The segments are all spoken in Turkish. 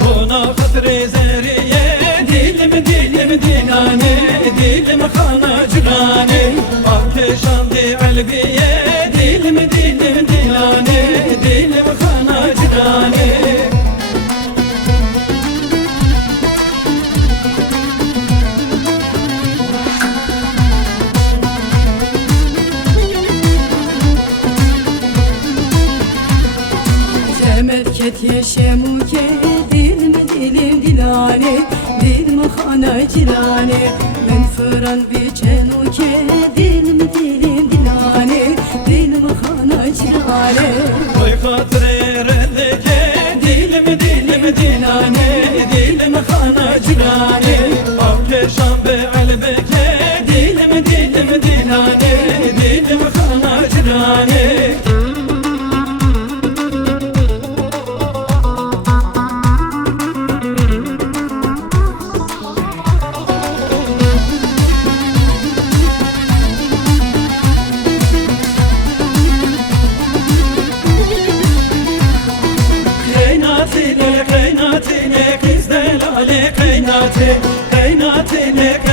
Buna hatırı zeriye dilim dinane dilim xana cürane Avteşandı elbiye dilim dinane dilim xana cürane Ket yeşemuke dilim dilane dilim xana cirane men fıran biçenuke dilim dilane dilim xana cirane Oy hatırı rendeke dilim dinane dilim xana cürane Avteşan be elbeke dilim dinane dilim xana cürane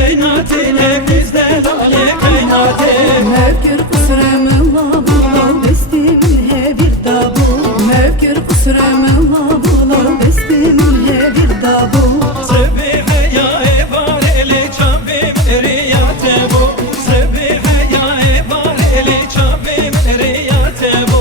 Kaynatine bizde lale kaynate Mevkür kusremın labula bestimin he bir dabu Mevkür kusremın labula bestimin he bir dabu Sebihe ya evareli çabim eriyate bu Sebihe ya evareli çabim eriyate bu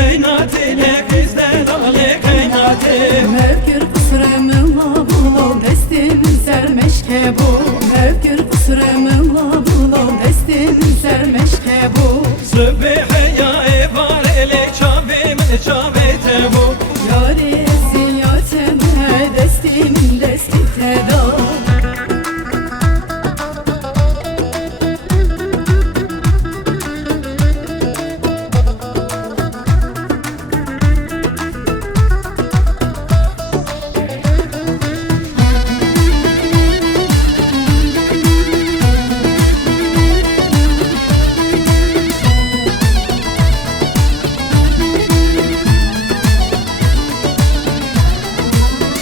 Kaynatine bizde lale kaynate Mevkür kusremın labula bestimin sermeşke bu Mevkür kusremın labula bestimin sermeşke bu Sebihe ya evareli çabim çabete bu Yâri ziyateme destimin desti teda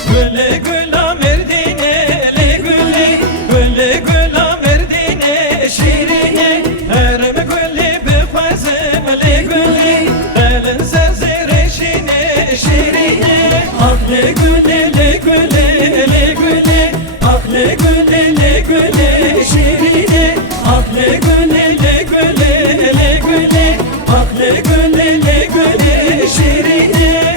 Güle güla merdine le güle Güle güla merdine şirine Herme güle befazem le güle Elin sezreşine şirine Ah le güle le güle le güle Ah le güle le güle şirine Ah le güle le güle le güle Ah le güle le güle şirine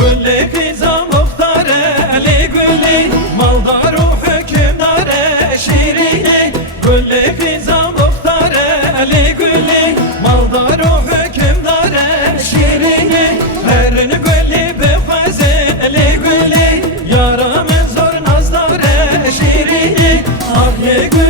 Gülle kıza muhtare Ali gülle Maldar o hükümdare şirine Gülle kıza muhtare Ali gülle Maldar o hükümdare şirine Herini gülle befaze Ali gülle Yaramın zor nazdare şirine Ah le gülle